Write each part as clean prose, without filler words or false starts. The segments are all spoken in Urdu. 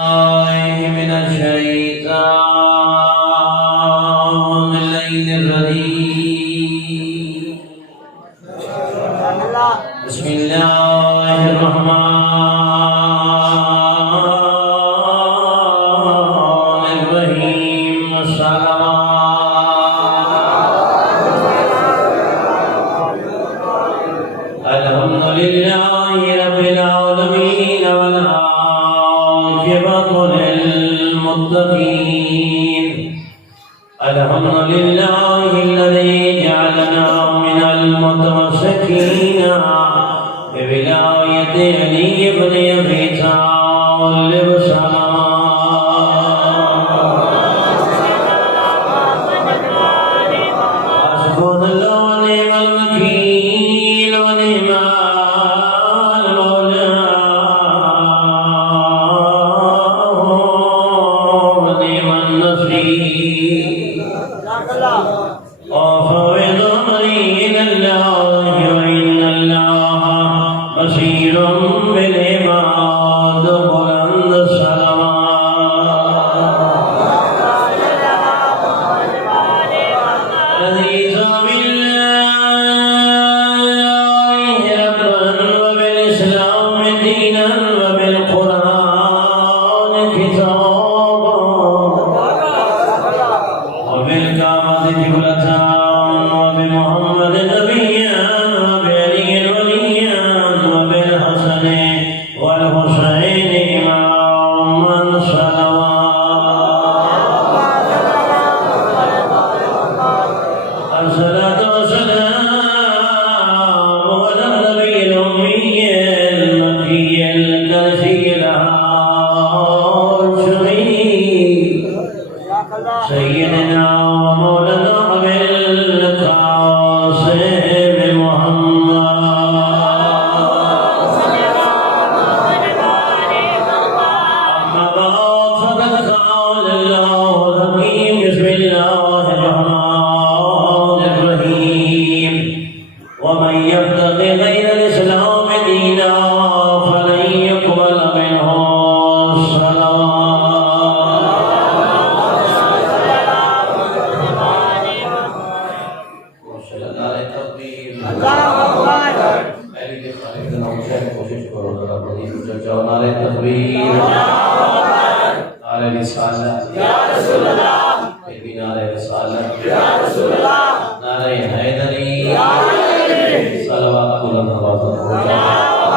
من الشيطان الرجيم بسم الله الرحمن الرحيم الحمد لله رب العالمين والعاقبة للمتقين الحمد لله الذي جعلنا من المتمسكين بولاية علي بن أبي طالب حسبنا الله ونعم الوكيل ونعم المولى ونعم النصير وفوض أمري إلى الله وإن الله بصير بالعباد بلند الصلوات رضيت بالله ربا وبالإسلام دينا وبالقرآن كتابا وبالكعبة قبلة وبمحمد نبيا وبعلي وليا وبالحسن والحسين إماما صلوات الصلاة والسلام على النبي الأمي المكي الكنسي الهاشمي سيدنا ومولانا أبي القاسم محمد أما بعد فقد قال الله الحكيم بسم الله الرحمن الرحيم ومن يبتغي غير الإسلام دينا فلن يقبل منه کوشش کرو ذرا بڑی چاچا نعرہ تکبیر نعرہ رسالت یا رسول اللہ بی نعرہ رسالت یا رسول اللہ نعرہ حیدری یا حیدری صلوات بلند آواز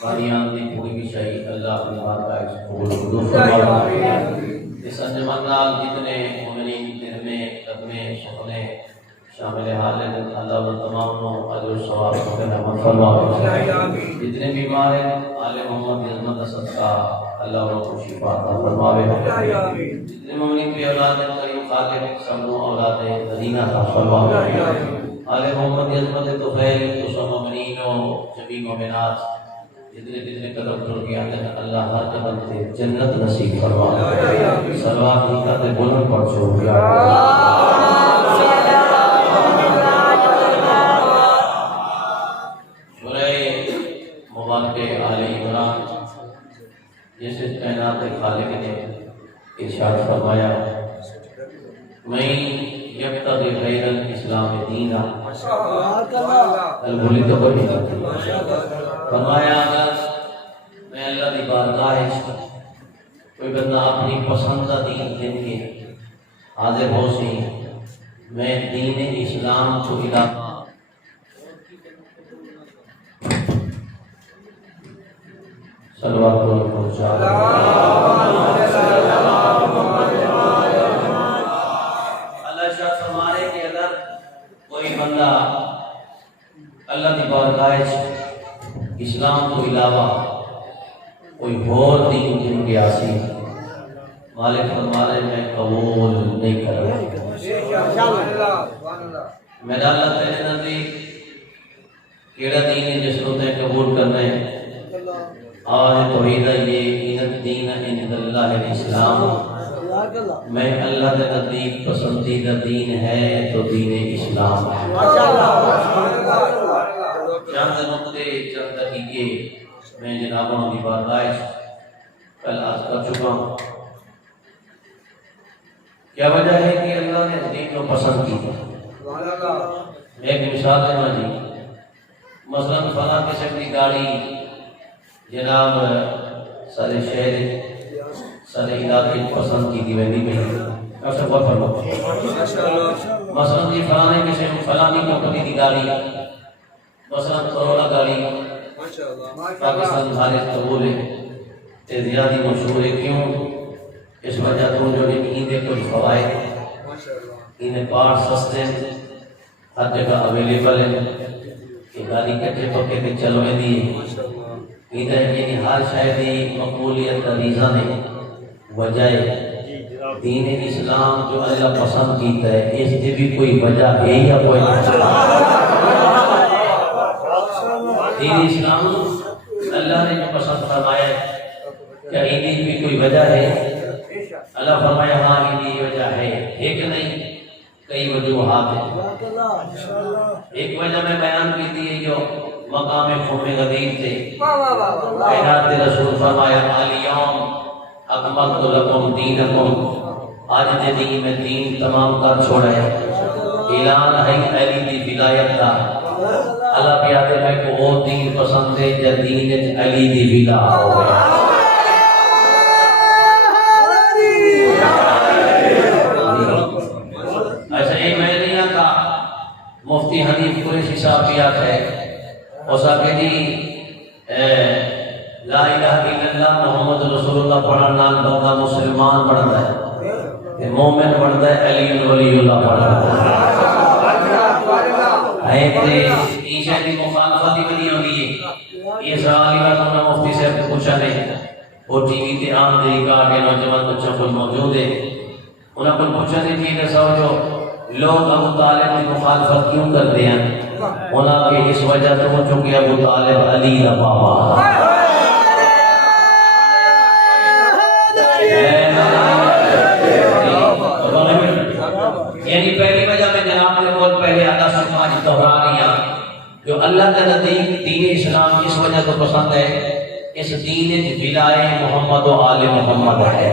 قادیان دی پوری بھی چاہیے اللہ اپنی بات کا قبول فرمائے اس انجمن نال جتنے مومنین دل میں قدمے شغلے شامل حال ہیں اللہ و تمام نو اجر و ثواب کو رحمت فرمائے جتنے بیمار ہیں آل محمد کی عظمت صدقہ اللہ ان کو شفا عطا فرمائے جتنے مومنین کی اولاد ہیں کریم خالق سب نو اولاد مدینہ عطا فرمائے آل محمد کی عظمت طفیل تو سب مومنین و جمی مومنات جتنے جتنے قدم ٹر گیا ہیں اللہ ہر قدم سے جنت نصیب فرمائے صلوات ہی کا تے بلند پڑھو یا سورہ مبارک آل عمران جیسے کائنات خالق نے ارشاد فرمایا میں یبتغی غیر الاسلام دینا البولی تو کوئی نہیں فرمایا اگر میں اللہ کی بارگاہ ہے کوئی بندہ اپنی پسندہ دین دین کے حاضر ہو سی میں دین اسلام کو علاقہ صلوات اللہ پہنچا اللہ شاہ فرمائے کہ اگر کوئی بندہ اللہ کی بارگاہ اسلام کو علاوہ کوئی اور دین جن کے آسی مالک فرمانے میں قبول نہیں کر رہا میرا اللہ تیرے نزدیک کیڑا دین ہے جس کو تے قبول کرنا ہے آج توحید یہ ان دین عند اللہ الاسلام میں اللہ کے نزدیک پسندیدہ دین ہے تو دین اسلام ہے چند نقطے چند دقیقے میں جنابوں کی بارگاہ کل عرض کر چکا ہوں. کیا وجہ ہے کہ اللہ نے اس دین کو پسند کی؟ ایک مثال ہے نا جی، مثلا فلاں قسم کی گاڑی جناب سارے شہر سارے علاقے پسند کی ویندی پہ مثلا جی فلاں قسم فلانی کمپنی کی گاڑی مثلا کروڑا گاڑی پاکستان سارے قبول ہے، زیادہ مشہور ہے. کیوں؟ اس وجہ تو جو انہیں کچھ فوائد، انہیں پارٹ سستے ہر جگہ اویلیبل ہے کہ گاڑی کٹے پکے کے چلوے دی ادھر یعنی ہر شاید مقبولیت کا ریزن ہے، وجہ دین اسلام جو اللہ پسند کیتا ہے. اس کی بھی کوئی وجہ ہے یا کوئی دین اسلام اللہ نے جو پسند فرمایا ہے کیا ان کی بھی کوئی وجہ ہے؟ اللہ فرمایا ہاں ان کی وجہ ہے، ایک نہیں کئی وجوہات ہیں. ایک وجہ میں بیان کی تھی جو مقام خم غدیر تھے، کائنات رسول فرمایا الیوم اکملت لکم دینکم، آج دے دین میں دین تمام کر چھوڑا ہے. اعلان ہے علی دی ولایت کا. اللہ پیادے میں کو وہ دین پسند ہے جب دین علی دی ولا ہو گیا. ایسا ہی میں نے یہاں کا مفتی حنیف قریشی صاحب بھی آتا ہے اور صاحب کہ لا الہ الا اللہ محمد رسول اللہ پڑھنا بندہ مسلمان پڑھتا ہے، مومن پڑھتا ہے، علی ولی اللہ پڑھتا ہے. عیشہ کی مخالفت ہی بنی ہوئی ہے. یہ سوال ہی بات مفتی صاحب کو پوچھا نہیں، وہ ٹی وی تے عام طریقہ کے نوجوان بچوں کو موجود ہے، انہوں کو پوچھا نہیں کہ صاحب جو لوگ ابو طالب کی مخالفت کیوں کرتے ہیں؟ انہوں کے اس وجہ سے وہ چونکہ ابو طالب علی کا پاپا یعنی پہلی وجہ میں جناب نے بہت پہلے آدھا سماج دہرا لیا جو اللہ کا دین اسلام اس وجہ تو پسند ہے، اس دین ولائے محمد و آل محمد ہے،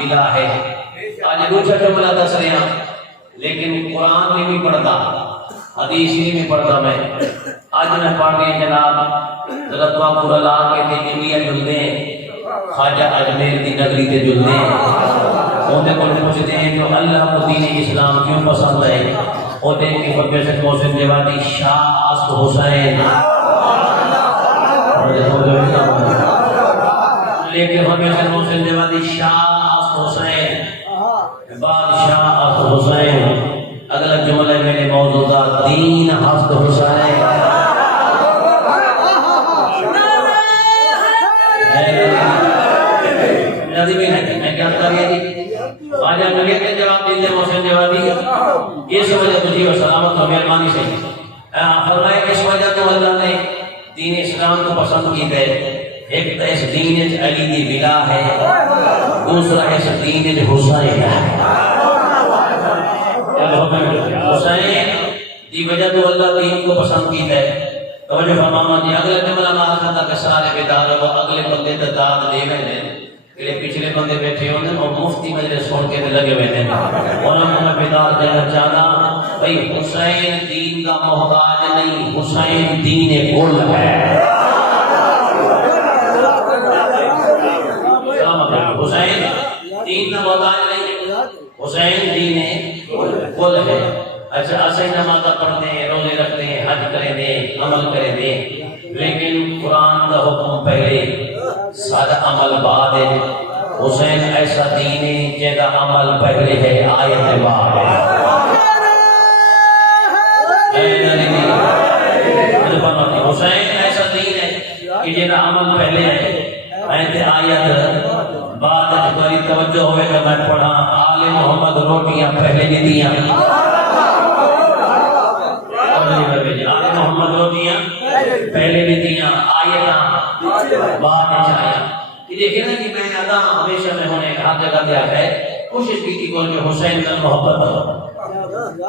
ولا ہے. آج دوسرا جملہ دس رہے ہیں لیکن قرآن میں بھی پڑھتا، حدیث میں بھی پڑھتا. میں آج میں پڑھ رہی جناب رتبہ پورا لا کے تے انڈیا جلدے خواجہ اجمیر دی نگری تے جلدے انہیں کو پوچھتے ہیں جو اللہ کو دین اسلام کیوں پسند ہے. اور دیکھ کے پروفیسر محسن جوادی شاہ عصر حسین لیکن پروفیسر محسن جوادی شاہ عصر حسین بادشاہ عصر حسین. اگلا جملہ میرے موضوع دین عصر حسین. میں کیا کر گیا جی خواجہ نگے کے جواب دیتے محسن جوادی اس وجہ تجھے و سلامت و مہربانی سے فرمائے اس وجہ تو اللہ نے دین اسلام کو پسند کی ہے. ایک تو اس دین علی دی ولا ہے، دوسرا اس دین حسین ہے. حسین دی وجہ تو اللہ دین کو پسند کی ہے. توجہ فرمانا جی. اگلے جملہ مال کھاتا کہ سارے بیدار وہ اگلے بندے تے داد دے رہے ہیں، کہ پچھلے بندے بیٹھے ہوتے ہیں اور مفتی مجلس سن کے لگے ہوئے ہیں. انہوں نے بیدار دینا چاہنا بھئی حسین دین کا محتاج نہیں، حسین دین کل ہے. حسین دین کا محتاج نہیں، حسین دین کل ہے. اچھا اسے نماز پڑھتے ہیں، روزے رکھتے ہیں، حج کریں دے، عمل کریں دے، لیکن قرآن کا حکم پہلے سادہ عمل بعد ہے. حسین ایسا دین ہے جیسا عمل پہلے ہے آیت بعد ہے. حسین ایسا دین ہے کہ جیسا عمل پہلے ہے آیت بعد. بڑی توجہ ہوئے کہ میں پڑھا آل محمد روٹیاں پہلے بھی دیا، آل محمد روٹیاں پہلے بھی دیا، آیتاں بعد میں چاہیا. یہ دیکھیں نا کہ میں ادا ہمیشہ میں ہونے ہر جگہ دیا ہے کوشش کی تھی کہ حسین کا محبت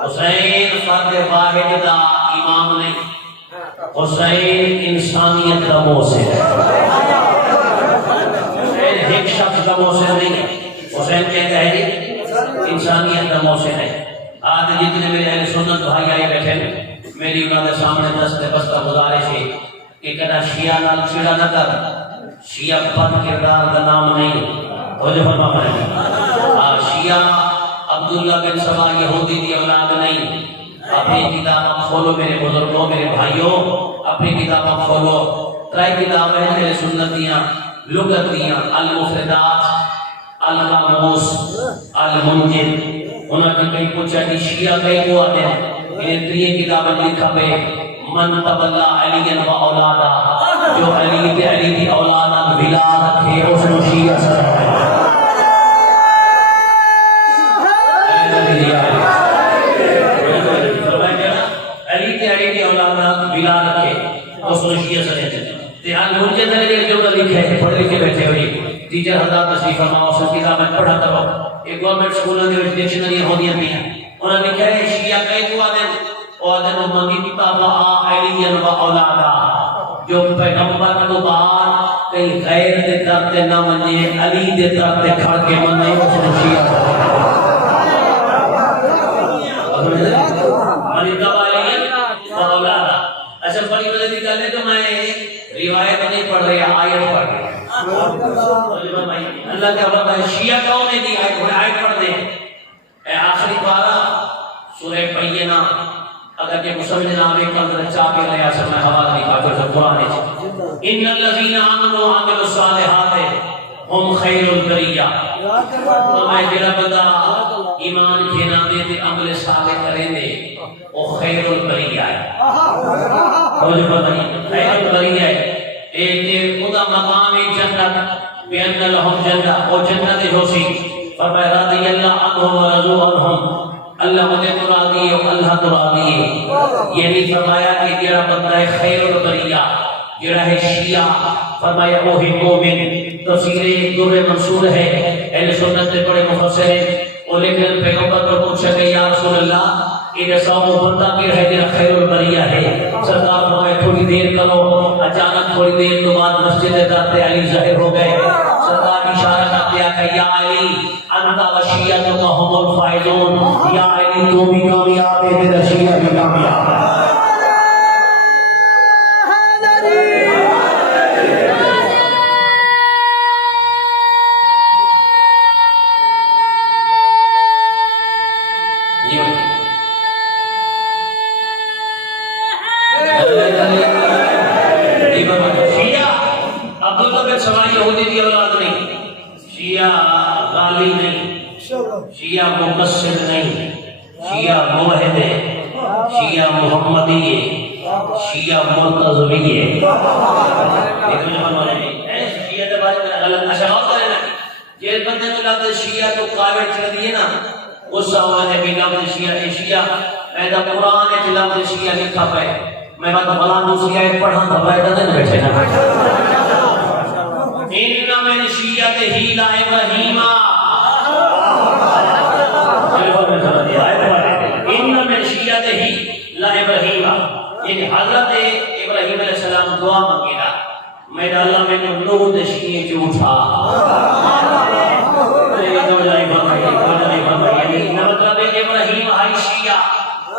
حسین فرد واحد دا امام نہیں، حسین انسانیت کا محسن ہے، حسین ایک شخص کا محسن نہیں ہے، حسین کہتا ہے انسانیت کا محسن ہے۔ آج جتنے میرے اہل سنت بھائی آئے بیٹھے میری انہوں نے سامنے دست بستہ گزارش ہے کہ کہنا شیعہ نال چڑا نہ کر، شیعہ بد کردار کا نام نہیں ہو جو فرما پڑے، شیعہ عبداللہ بن سبا یہودی کی اولاد نہیں۔ اپنی کتابیں کھولو میرے بزرگوں میرے بھائیوں، اپنی کتابیں کھولو، ترائی کتابیں ہیں میرے سنت دیاں لغت دیاں، المفردات، القاموس، المنجد، انہوں نے کہیں پوچھا کہ شیعہ کئی کو آتے ہیں، انہیں تریہ کتابیں لکھا پہ من تبلا علی و اولادا، جو علی کی اولادا بلا رکھے اس نے شیعہ سے علی کی اولادا بلا رکھے اس نے شیعہ سے تیان منجد نے جو لکھے ہیں پڑھ لکھے بیٹھے ہوئی ٹیچر حضرات تشریف فرماؤ اس کتابیں پڑھا کرو۔ ایک گورنمنٹ سکولوں کے ڈکشنری ہوندیاں بھی ہیں، انہوں نے لکھا ہے شیعہ کئی کو آدھے اور منگی تابا علی و اولادا، جو پیغمبر تو بعد کئی غیر دے درد نہ منے علی دے درد کھڑ کے منے اس نے شیعہ منی تابا علی و اولادا۔ اچھا بڑی وجہ دی گل ہے کہ میں روایت نہیں پڑھ رہی آیت پڑھ رہی اللہ کا بندہ شیعہ کون ہے دی آیت پڑھ دے آخری پارہ سورہ بینہ اگر کہ مسلم نام ایک اندر چاپے لیا سب میں حوالہ نہیں پاکر سے قرآن ہے ان الذین آمنوا وعملوا الصالحات ہم خیر البریہ، میں جڑا بندہ ایمان کے نامے تے عمل صالح کریں دے وہ خیر البریہ ہے، وہ جو بندہ خیر البریہ ہے، ایک خدا مقام جنت بین لہم جنہ وہ جنت ہوسی فرمائے رضی اللہ عنہ و رضو عنہم، اللہ مجھے تو راضی ہے اور اللہ تو راضی ہے۔ یہ نہیں فرمایا کہ جڑا بندہ ہے خیر البریہ جڑا ہے شیعہ، فرمایا وہی مومن۔ تفسیر در منصور ہے اہل سنت سے بڑے مفسر ہیں، وہ لیکن پیغمبر پر پوچھا کہ یا رسول اللہ یہ سو بندہ کی ہے جڑا خیر البریہ ہے، سرکار فرمائے تھوڑی دیر کرو، اچانک تھوڑی دیر کے بعد مسجد ذات علی ظاہر ہو گئے، سرکار اشارہ کر دیا کہ یا علی انت و شیعتک هم الفائزون، یا علی تو بھی کامیاب ہے تیرا شیعہ بھی کامیاب ہے۔ شیعہ عبداللہ بن سبا یہودی کی اولاد نہیں، شیعہ غالی نہیں، شیعہ مقصد نہیں، شیعہ موحد ہے، شیعہ محمدی ہے، شیعہ مرتضوی ہے۔ شیعہ کے بارے میں غلط اشعار کرے نا، جس بندے کو لگتا ہے شیعہ تو قابل چل دیے نا غصہ ہوا ہے بھی لفظ شیعہ ایدہ قرآن ہے لفظ شیعہ لکھا پہ میں بات بلا دوسری آیت پڑھا تھا بائدہ دن بیٹھے نا انہا من شیعت ہی لا ابراہیمہ، انہا من شیعت ہی لا ابراہیمہ، یعنی حضرت ابراہیم علیہ السلام دعا مانگینا میرا اللہ میں نے نوح دے شیعہ جو اٹھا مطلب ابراہیم آئی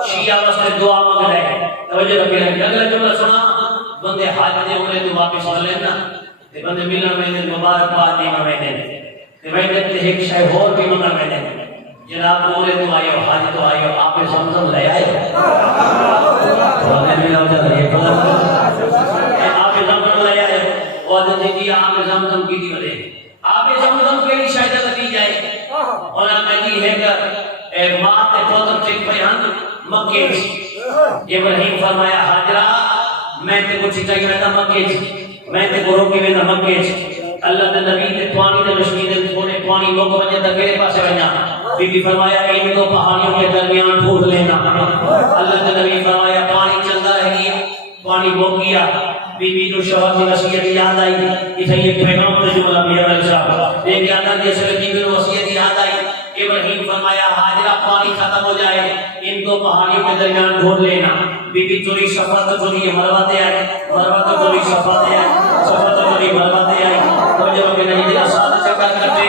شیعہ واسطے دعا مانگ رہے ہیں۔ توجہ رکھے رہے اگلا جملہ سنا بندے حاج دے ہوئے تو واپس آ لینا تے بندے ملن میں دن مبارک بات نہیں میں دن تے میں دن تے ایک شے اور بھی منگا میں دن جناب مولے تو آئے ہو حاج تو آئے ہو آپ زمزم لے آئے ہو ملا ہو جاتا ہے آپ زمزم لے آئے ہو اور جی آپ زمزم کی دی بلے آپ زمزم کے شاید لگی جائے اور میں جی ہے کہ ماں تے پوتر ٹک پہ ہن مکے ابراہیم فرمایا حاجرہ میں تے کچھ چاہیے میں مکے میں تے کو روکی میں مکے اللہ دے نبی تے پانی دے مشکین دے تھوڑے پانی لوگ وجہ تک میرے پاس بنیا بی بی فرمایا ان کو پہاڑیوں کے درمیان پھوٹ لینا اللہ دے نبی فرمایا پانی چلتا رہ گیا پانی بو گیا بی بی جو شوہر کی وصیت یاد آئی اسے یہ پیغام دے جملہ میرا صاحب ایک یاد آئی جیسے کی وصیت یاد آئی ابراہیم فرمایا حاجرہ پانی ختم ہو جائے ان دو پہاڑیوں کے درمیان ڈھونڈ لینا. بی بی چوری صفا تو چوری مروا تے آئی, مروا تو چوری صفا تے آئی, صفا تو چوری مروا تے آئی. تو جب کہ نہیں دل ساتھ چکر کرتے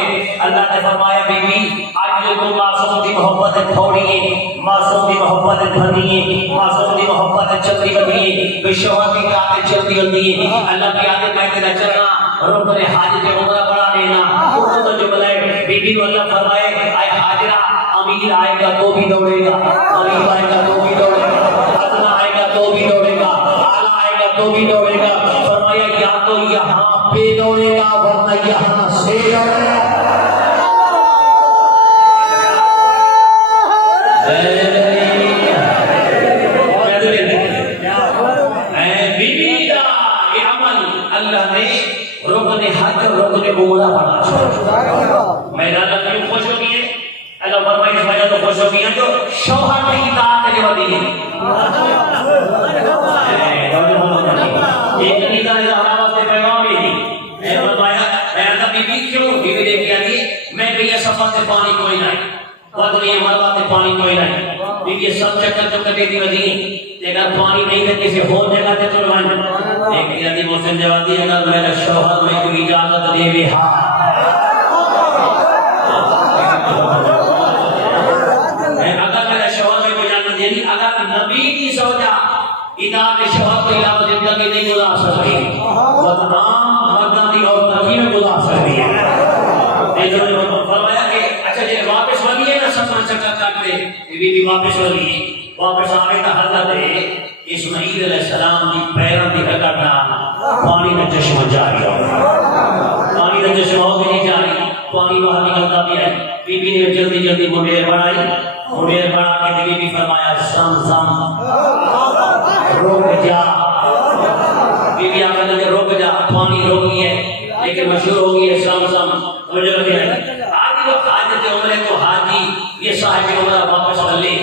اللہ نے فرمایا بی بی آج جو تم معصوم دی محبت تھوڑی ہے, معصوم دی محبت بھنی ہے, معصوم دی محبت چلتی بنی ہے, بے شوہر کی کاتیں چلتی ہوتی ہے. اللہ کی عادت میں تیرا چلنا رکن حاجت عمرہ بڑھا دینا. اردو تو جملہ ہے بی بی کو اللہ فرمائے اے حاجرہ امیر آئے گا تو بھی دوڑے گا, غریب آئے گا تو بھی دوڑے گا, ادنا آئے گا تو بھی دوڑے گا, اعلیٰ آئے گا تو بھی دوڑے گا. فرمایا یا تو یہاں پہ دوڑے گا ورنہ یہاں سے دوڑے گا. اللہ نے رکن حج اور رکن عمرہ بنا. میرا اللہ کیوں خوش ہو گئی ہے؟ اللہ فرمائے اس وجہ تو خوش ہو گئی ہے جو شوہر کی اطاعت کرنے والی ہے. ایک نیتا نے ہمارے واسطے پیغام بھی دی. میں فرمایا اے اللہ بی بی کیوں بی بی نے کیا دی میں کہیا صفا سے پانی کوئی نہیں, بدنی مروا سے پانی کوئی نہیں. بی بی سب چکر جو کٹے دی ودی اگر پانی نہیں دے کسی اور جگہ سے چلوائیں. ایک یادی محسن جوادی اگر میرا شوہر میں کوئی اجازت دے بھی ہاں اگر میرا شوہر میں کوئی اجازت دے دی, اگر نبی کی سوجا اطاعت شوہر کو علاوہ زندگی نہیں گزار سکتی بدنام مردان دی اور ترکیب میں گزار سکتی ہے. فرمایا کہ اچھا جی واپس ولی ہے نا سفر چکر کرتے بی بی واپس ولی ہے, واپس آنے کا حضرت ہے اسماعیل علیہ السلام کی پیروں کی رکڑنا پانی میں چشمہ جاری ہو, پانی میں چشمہ ہو بھی نہیں جاری, پانی باہر نکلتا بھی ہے. بی بی نے جلدی جلدی منڈیر بڑھائی, منڈیر بڑھا کے بی بی فرمایا زمزم رک جا. بی بی آقا نے رک جا, پانی رک گئی ہے لیکن مشہور ہو گئی ہے زمزم. مجھے لگے آج جو حاجت عمرے کو حاجی یہ صاحب عمرہ واپس کر لے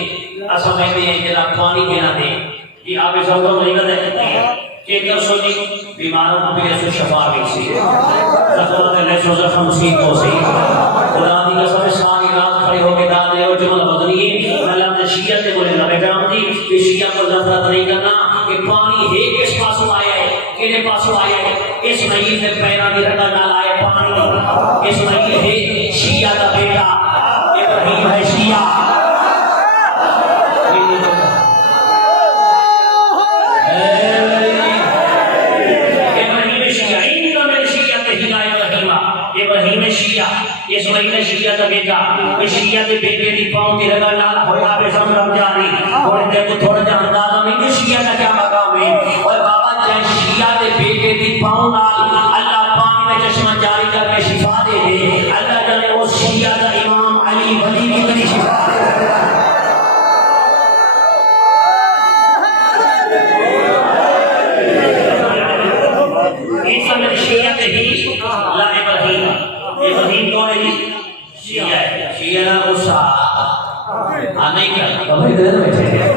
سمجھتے ہیں کہ پانی پینا دے. یہ آپ اس وقت نہیں کرتے کہ کر سوچی بیماروں کو بھی ایسے شفا بھی سی زخمات لیسو زخم سیتوں سے خدا دی قسم ساری رات کھڑے ہو کے دادے اور جمل بدنی اللہ نے شیعہ سے بولے نبی کرام دی کہ شیعہ کو نفرت نہیں کرنا کہ پانی ہے کس پاسوں آیا ہے, کنے پاسوں آیا ہے. اسماعیل نے پیرا دی رکھا نہ لائے پانی. اسماعیل ہے شیعہ کا بیٹا, ابراہیم ہے شیعہ. اسماعیل شیعہ کا بیٹا, شیعہ کے بیٹے دی پاؤں کی رگڑ نال ہویا بے زمزم جاری. اور دیکھو تھوڑا جہاں اندازہ نہیں کہ شیعہ کا کیا مقام ہے. اور بابا جائے شیعہ کے بیٹے دی پاؤں نال اللہ پانی میں چشمہ جاری کر کے شفا دے دے. اللہ جانے اس شیعہ کا امام علی ولی کی کتنی شفا دے. اس میں شیعہ کے ہی لا ابراہیم, ابراہیم کون ہے جی؟ شیعہ ہے. شیعہ نہ غصہ نہیں کرنا کبھی دیر بیٹھے ہیں.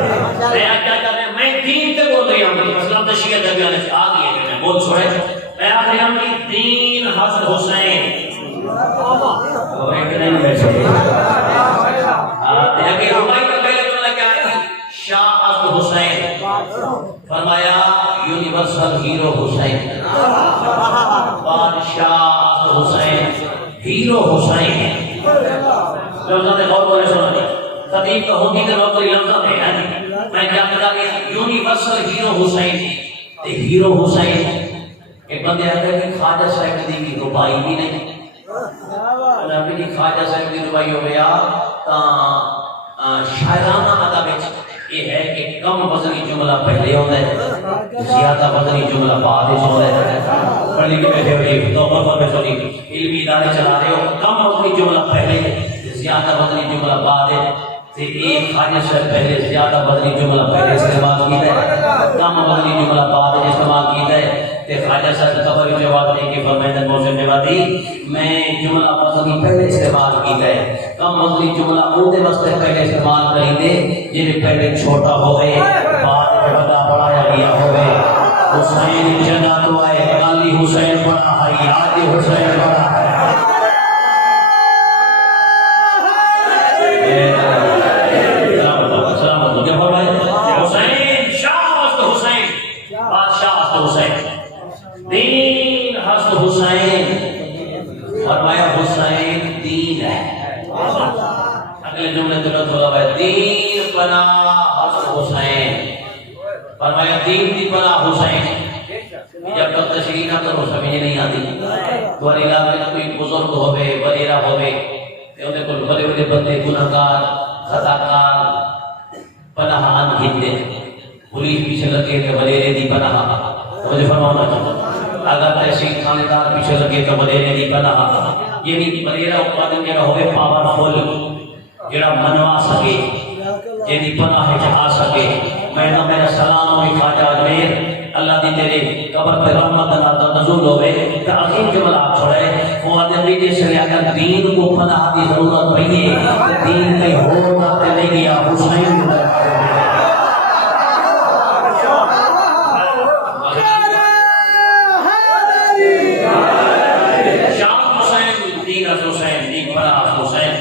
میں آج کیا کر رہے ہیں, میں دین سے بول رہی ہوں. اسلام تو شیعہ درمیان سے آ گئی ہے, میں بول چھوڑے. میں آج رہی ہوں کہ دین حسن حسین بیٹھے نہیں بیٹھے لیکن ہماری کا پہلے جملہ کیا ہے شاہ عبد حسین فرمایا یونیورسل ہیرو حسین بادشاہ حسین ہیرو حسین. لفظوں نے غور کرے سنا نہیں خطیب کا ہوتی کے وقت لفظوں میں نہیں. میں کیا بتا کہ یونیورسل ہیرو حسین ہیرو حسین ایک بندے آتے ہیں کہ خواجہ صاحب کی روپائی بھی نہیں نبی خواجہ صاحب کی روپائی ہو گیا تا شاعرانہ ادا وچ یہ ہے کہ کم وزنی جملہ پہلے ہوتا ہے زیادہ وزنی جملہ بعد میں ہوتا ہے. پڑھ لکھ کے بیٹھے ہوئے تو پر میں سنی علمی ادارے چلا رہے ہو, کم وزنی جملہ پہلے زیادہ وزنی جملہ بعد ہے. ایک خواجہ صاحب پہلے زیادہ وزنی جملہ پہلے استعمال کیتا ہے, کم وزنی جملہ بعد میں استعمال کیتا ہے. خواجہ صاحب خبر جواب دے کے فرمائے محسن جوادی میں جملہ وزنی پہلے استعمال کیتا ہے, کم وزنی جملہ اونتے واسطے پہلے استعمال کریں دے جنہیں پہلے چھوٹا ہوئے بعد میں بڑا بڑھایا گیا ہوئے. حسین جنا تو آئے علی حسین بڑا ہے, یاد حسین بڑا ہے. سلامت حسین، دین حسن حسین، فرمایا حسین دین ہے. اگلے جملے درست ہوگا بھائی، دین پناہ حسن حسین، فرمایا دین دی پناہ حسین. جب تک تشریح نہ کرو سمجھ نہیں آتی. تو علاقے میں کوئی بزرگ ہوئے ولیرہ ہوئے انہیں کوئی بڑے بڑے بندے گناہگار خطاکار پناہ آن گھنتے پولیس پیچھے لگے کہ ولیرے دی پناہ. مجھے فرمانا چاہتا اگر تحصیل خاندار پیچھے لگے کہ ولیرے دی پناہ. یعنی ولیرہ اپادن جڑا ہوئے پاورفل جڑا منوا سکے جیدی پناہ چاہ سکے. میں نہ میرا سلام ہوئی خواجہ اجمیر اللہ دی تیرے قبر پہ رحمت اللہ کا نزول ہوئے کہ عظیم جمل آپ چھوڑے فواد امریدی سے اگر دین کو پناہ دی ضرورت پہیے دین کئی ہو ناتے نہیں گیا حسین شام حسین دین حسین دین پناہ حسین.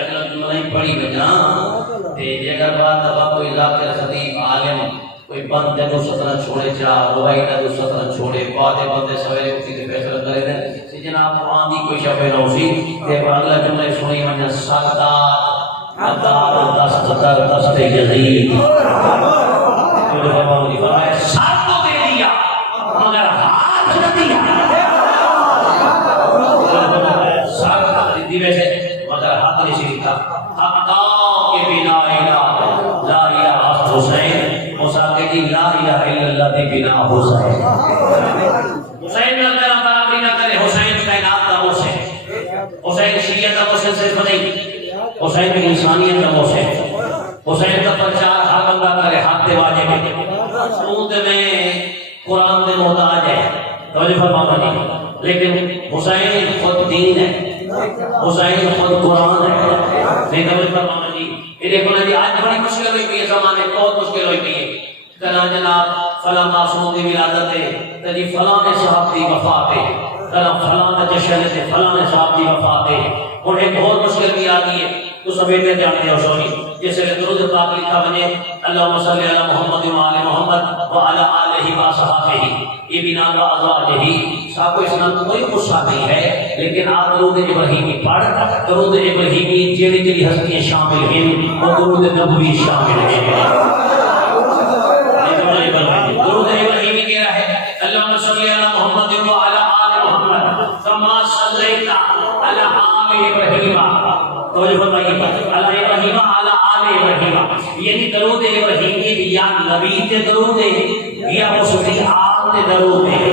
اگلا جملہ ہی پڑھی بجا اگر بات دفعہ کوئی ذاکر خطیب عالم کوئی بند جدو سطرہ چھوڑے چاہ روائی جدو سطرہ چھوڑے بعدے بندے سویرے اسی سے فیصلہ کرے دیں سی جناب قرآن دی کوئی شفے نہ اسی تے پر اگلا جملے سنی منجا سادات ادار دست در دست یزید جو بابا مجھے فرمائے ساتھ تو دے دیا مگر ہاتھ نہ دیا. ساتھ تو دی ویسے مگر ہاتھ نہیں سیکھتا. حقا کے بنا الہ لا الہ حسین موسیٰ کے دی لا الہ الا اللہ دی بنا حسین. حسین میں اللہ برابری نہ کرے. حسین کائنات کا حسین، حسین شیعہ کا حسین صرف نہیں، حسین کی انسانیت کا حسین. حسین کا پرچار ہر بندہ کرے ہاتھ دے واجب ہے. سود میں قرآن دے محتاج ہے توجہ فرمانا نہیں، لیکن حسین خود دین ہے، حسین خود قرآن ہے. نہیں توجہ فرمانا جی. یہ دیکھو نا جی آج بڑی مشکل ہوئی پی ہے زمانے بہت مشکل ہوئی پی ہے. کہنا جناب فلاں معصوم دی ولادت ہے تجی فلاں صاحب دی وفات ہے کہنا فلاں جشن ہے فلاں صاحب دی وفات ہے. اور ایک بہت مشکل بھی آتی ہے تو سمیتے جانتے ہو سونی جیسے درود پاک لکھا بنے اللہم صلی علی محمد و آل محمد و علی آلہ و صحابہ یہ بنا و ازواجہ. صاحب کو اسلام کوئی غصہ نہیں ہے لیکن آپ درود ابراہیمی پڑھ. درود ابراہیمی جیڑی جیڑی ہستیاں شامل ہیں وہ درود نبوی شامل ہیں. درود ابراہیمی کہہ رہا ہے اللہم صلی علی محمد و علی آل محمد کما صلیت علی آل ابراہیم توجہ فرمائیے علی ابراہیم علی آل ابراہیم. یعنی درود ابراہیمی یا نبی تے درود ہے یا اس کی آل تے درود ہے.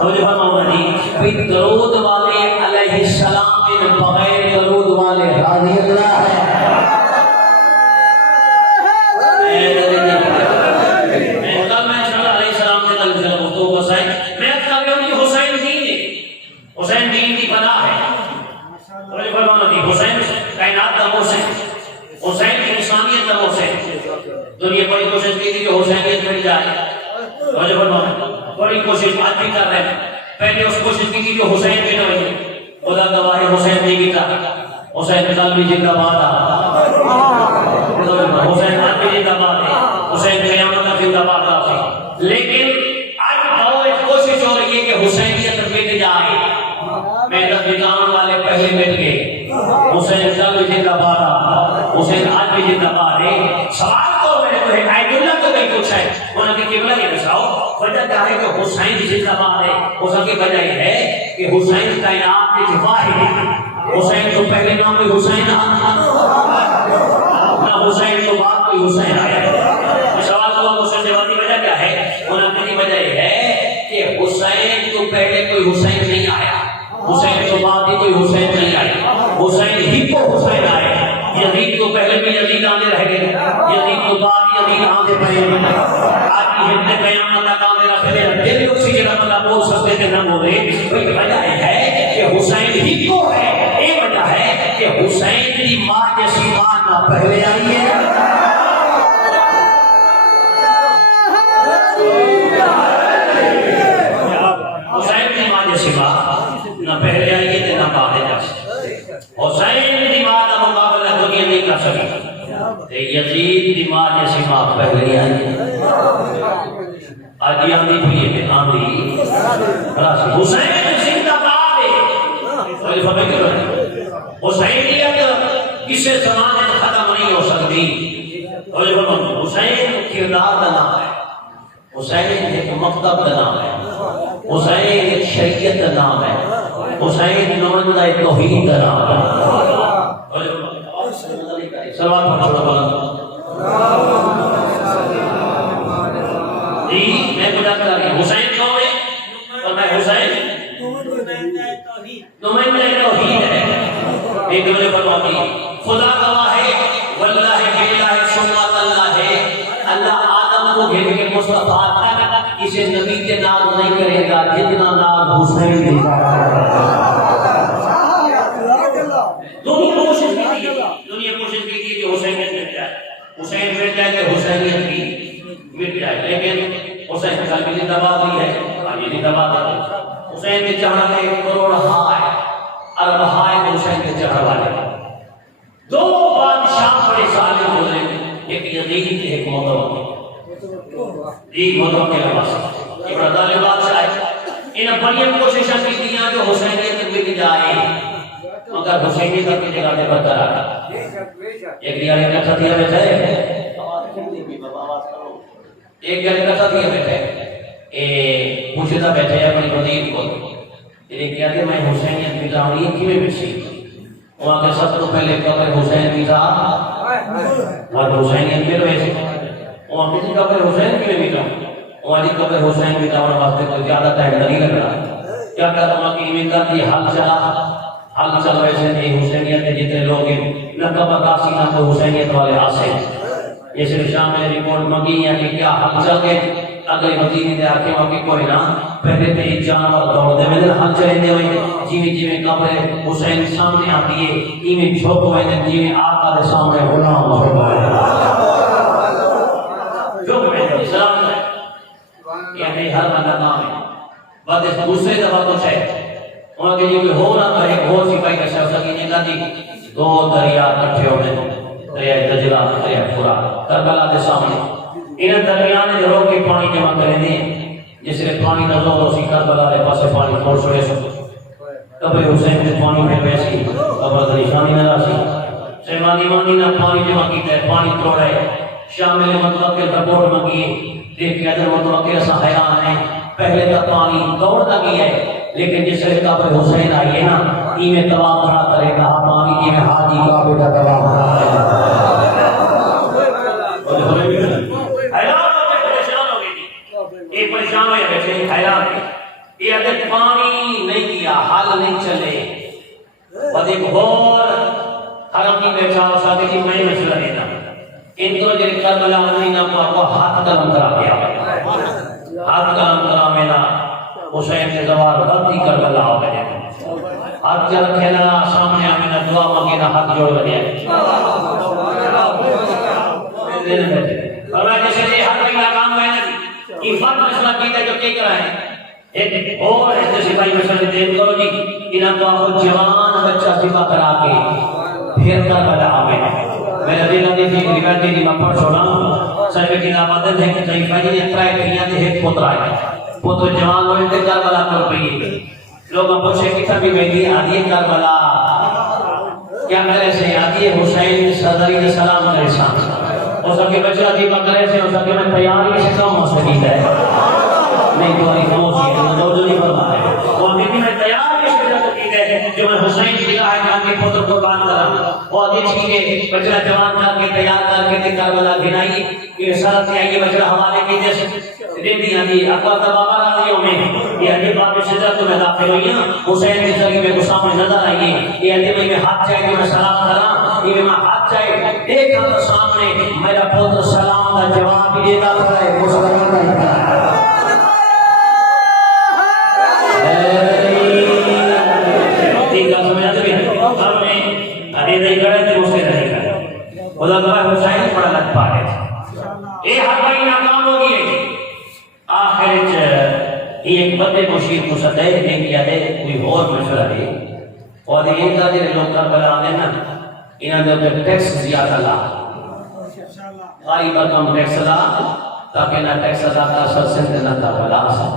توجہ فرمائیے بھی درود والے علیہ السلام کے بغیر درود والے راضی اللہ ہے. حسین دین کی پناہ ہے. حسین کائنات کا محسن، حسین کی انسانیت کا محسن. دنیا بڑی کوشش کی تھی کہ حسینیت مل جائے. بڑی کوشش آج بھی کر رہے ہیں. پہلے اس کوشش کی تھی جو حسین بھی نہ ہوئی. خدا گواہ ہے حسین نہیں بھی تھا. حسین مثال بھی زندہ باد ہے. حسین آج بھی زندہ باد ہے. حسین قیامت کا زندہ باد ہے. لیکن آج بہت کوشش ہو رہی ہے کہ حسینیت مٹ جائے. محنت بتانے والے پہلے مٹ گئے. حسین کل بھی زندہ باد ہے. حسین آج بھی زندہ باد ہے. سوال تو میرے کو ہے آیت اللہ کو نہیں پوچھا ہے انہوں نے قبلہ یہ بتاؤ وجہ کیا ہے کہ حسین زندہ باد ہے. اس کی وجہ یہ ہے کہ حسین کائنات کے واحد ہے. حسین تو پہلے نہ کوئی حسین نہ حسین تو بعد کوئی حسین آیا. سوال تو حسین جواب کی وجہ کیا ہے انہوں کی وجہ یہ ہے کہ حسین تو پہلے کوئی حسین نہیں آیا. حسین تو بعد ہی کوئی حسین نہیں آیا. حسین ہی کو حسین آئے. یزید تو پہلے بھی یزید آنے رہ گئے. یزید تو بعد یزید آنے پڑے. آج کی ہم نے قیامت تک آنے رکھ دے. دل اسی جگہ مطلب بول سکتے تھے نہ بولے. کوئی وجہ ہے کہ حسین ہی کو ہے. یہ وجہ ہے کہ حسین کی ماں جیسی ماں نہ پہلے آئی ہے حسین کی ماں جیسی ماں نہ پہلے آئی ہے نہ بعد جا سکتے. حسین کی ماں کا مقابلہ دنیا نہیں کر سکی. یزید کی ماں جیسی ماں پہلے آئی ہے. آج آندھی پھئی ہے آندھی حسین زندہ باد ہے حسینیت کسی زمانے میں ختم نہیں ہو سکتی حسین کردار کا نام ہے حسین ایک مکتب کا نام ہے حسین ایک شریعت کا نام ہے حسین نمائندہ توحید کا نام ہے سلام جی میں بتا کر رہی حسین کون ہے اور میں حسین نمائندہ توحید ہے ایک مجھے فرماتی خدا گواہ ہے واللہ باللہ ثم اللہ ہے اللہ آدم کو گھیر کے مصطفیٰ تک اسے نبی کے نام نہیں کرے گا جتنا نام حسین کے دنیا کوشش کی تھی کہ حسینیت مٹ جائے حسین مٹ جائے کہ حسینیت کی مٹ جائے لیکن حسین کا بھی زندہ باد ہے آگے زندہ باد ہے حسین کے چڑھانے کروڑ ہائے ارب ہائے حسین کے چڑھا والے دو بادشاہ بڑے ظالم ہوئے ایک یزید کی ایک موتوقع ایک موتوقع کے پاس ایک ظالم بادشاہ ہے انہیں بڑی کوششیں کی دیا جو حسینیت مٹ جائے مگر حسینیت کی جگہ پہ بدتر آتا ایک دیار ایک کتھا دیا بیٹھا ہے ایک دیار ایک کتھا دیا بیٹھا ہے پوچھتا بیٹھے اپنی وزیر کو یہ کیا کہ میں حسینیت مٹا ہوں یہ کیوں بچی وہاں کے سب تو پہلے قبر حسین مٹا اور حسینیت مل ویسے وہاں کسی قبر حسین کیوں مٹا وہاں کی قبر حسین مٹا اور واسطے کوئی زیادہ ٹائم نہیں لگ رہا کیا کہتا وہاں کی ایمین کر دی حل چل ویسے نہیں حسینیت کے جتنے لوگ ہیں نہ قبر قاسی نہ تو حسینیت والے آسے یہ صرف شام میں رپورٹ منگی ہے کہ کیا حل چل گئے اگلے مدینے دے آکے وہاں کی کوئی نہ پہلے تے ایک جانور دوڑ دے میں حل چلے دے ہوئے جیویں جیویں قبر حسین سامنے آتی ہے ایویں جھوک ہوئے دے جیویں آقا دے سامنے غلام ہو جھوک میں سلام یہ نہیں ہر بندہ نام ہے بات اس دوسرے دفعہ کچھ ہے وہاں کے جو ہو رہا تھا ایک اور سپاہی کا شخص کی جگہ دی دو دریا کٹھے ہوئے دریا دجلہ دریا فرات کربلا دے سامنے انہیں دریا نے جو روک کے پانی جمع کریں دیں جس نے پانی نہ زور اسی کربلا دے پاسے پانی چھوڑ چھوڑے قبر حسین کے پانی پہ بیسی قبر نشانی نہ راسی سیمانی مانی نہ پانی جمع کیتا ہے پانی توڑا ہے شامل مطلب کے رپورٹ منگیے دیکھ کے ادھر مطلب کے ایسا حیران ہے پہلے تک پانی دوڑتا گیا ہے لیکن جس سے قبر حسین آئی ہے نا ایمیں طواف بنا کرے گا پانی کی میں حاجی کعبے کا طواف بنا کرے پریشان ہو گئی ایک پریشان ہوئے بیٹھے حیران یہ اگر پانی نہیں کیا حل نہیں چلے اور ایک اور حرم کی بیٹھا ہو ساتھ کہ میں مشورہ دیتا ان کو جو کربلا نہیں نہ کو ہاتھ قلم کرا گیا ہاتھ قلم کرا میرا حسین کے زوار غلطی کربلا ہو گئے ہاتھ جب رکھے نا سامنے آمین دعا مانگے نا ہاتھ جوڑ گئے فرمایا جیسے یہ ہر کوئی کام ہوئے نا کہ فرق مسئلہ کیتا جو کیا کرا ہے ایک اور ایسے سپاہی مسئلہ دین کرو جی انہاں تو آپ کو جوان بچہ سپاہ کرا کے پھر کربلا آمین میرا دل آدھی تھی روایت دی میں پڑھ چھوڑا صاحب کی نامدن ہے کہ ضعیفہ جی نے ترائے کریاں دے ایک پتر آئے پتر جوان ہوئے تے کربلا کر پئی لوگ پوچھے کتنا بھی بیٹھی آدھی کربلا کیا کرے سے آدھی حسین صدری نے سلام کرے سان اور سب کے بچہ آدھی کرے سے اور سب کے میں تیاری سے کم ہو سکی ہے نہیں تو نہیں ہو سکی دو نہیں فرما ہے وہ ابھی میں تیار اس وجہ سے کی گئے جو میں حسین کی راہ میں آگے پتر قربان کرا وہ آدھی ٹھیک ہے بچہ جوان کر کے تیار کر کے کربلا گھنائی یہ سارا آئیے بچہ حوالے کی جیسے دے دی آدھی اکبر بابا راضیوں میں یہ آدھی باب شجرت میں داخل ہوئی ہیں حسین کی زندگی میں غصہ میں نظر آئیے یہ آدھی میں ہاتھ چاہے کہ میں سلام کرا یہ میں ہاتھ چاہے ایک ہاتھ سامنے میرا پتر سلام کا جواب بھی دیتا تھا ہے مسلمان نہیں ٹھیک ہے سمجھا تو بھی ہم نے ابھی نہیں کرے تو اس کے نہیں کرے خدا کا حسین بڑا لگ پا ہے یہ ہر بھائی ناکام ہو گئی آخر ایک بندے مشیر کو سدے نے کیا دے کوئی اور مشورہ دے اور یہ کا دے لوگ کربلا آنے نا انہاں دے ٹیکس زیادہ لا غریب کم ٹیکس لا تاکہ نہ ٹیکس ادا کر سر سے نہ کربلا سا